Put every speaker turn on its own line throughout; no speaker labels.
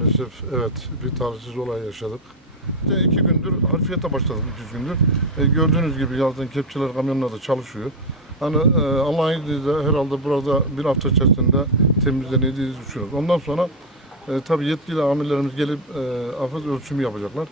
maalesef evet bir talihsiz olay yaşadık. İşte iki gündür harfiyete başladık iki gündür. E, gördüğünüz gibi yazın kepçeler kamyonlar da çalışıyor. Hani e, Allah'ın izniyle herhalde burada bir hafta içerisinde temizleneceğini düşünüyoruz. Ondan sonra e, tabii yetkili amirlerimiz gelip e, afet ölçümü yapacaklar.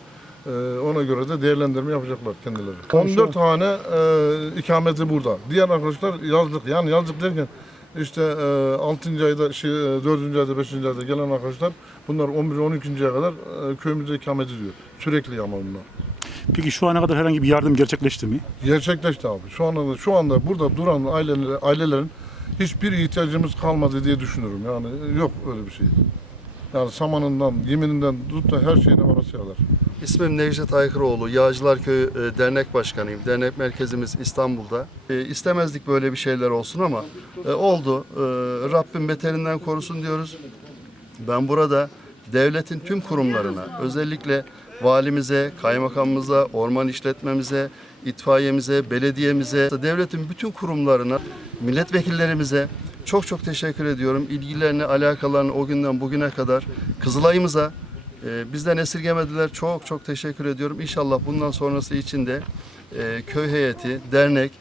E, ona göre de değerlendirme yapacaklar kendileri. 14 tane e, ikameti burada. Diğer arkadaşlar yazlık. Yani yazlık derken işte e, 6. ayda, şey, 4. ayda, 5. ayda gelen arkadaşlar bunlar 11 12. aya kadar e, köyümüzde ikamet ediyor. Sürekli ama bunlar.
Peki şu ana kadar herhangi bir yardım gerçekleşti mi?
Gerçekleşti abi. Şu anda şu anda burada duran aileler, ailelerin hiçbir ihtiyacımız kalmadı diye düşünüyorum. Yani yok öyle bir şey. Yani samanından, yemininden tut da her şeyine varası kadar.
İsmim Necdet Aykıroğlu, Yağcılar Köyü e, Dernek Başkanıyım. Dernek merkezimiz İstanbul'da. E, istemezdik böyle bir şeyler olsun ama e, oldu. E, Rabbim beterinden korusun diyoruz. Ben burada devletin tüm kurumlarına, özellikle valimize, kaymakamımıza, orman işletmemize, itfaiyemize, belediyemize, devletin bütün kurumlarına, milletvekillerimize çok çok teşekkür ediyorum. İlgilerini, alakalarını o günden bugüne kadar Kızılay'ımıza e, bizden esirgemediler. Çok çok teşekkür ediyorum. İnşallah bundan sonrası için de e, köy heyeti, dernek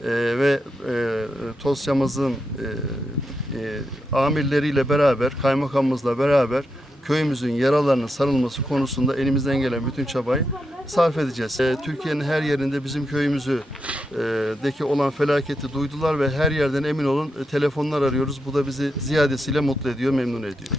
e, ve e, Tosya'mızın e, amirleriyle beraber, kaymakamımızla beraber köyümüzün yaralarının sarılması konusunda elimizden gelen bütün çabayı sarf edeceğiz. Türkiye'nin her yerinde bizim köyümüzü olan felaketi duydular ve her yerden emin olun telefonlar arıyoruz. Bu da bizi ziyadesiyle mutlu ediyor, memnun ediyor.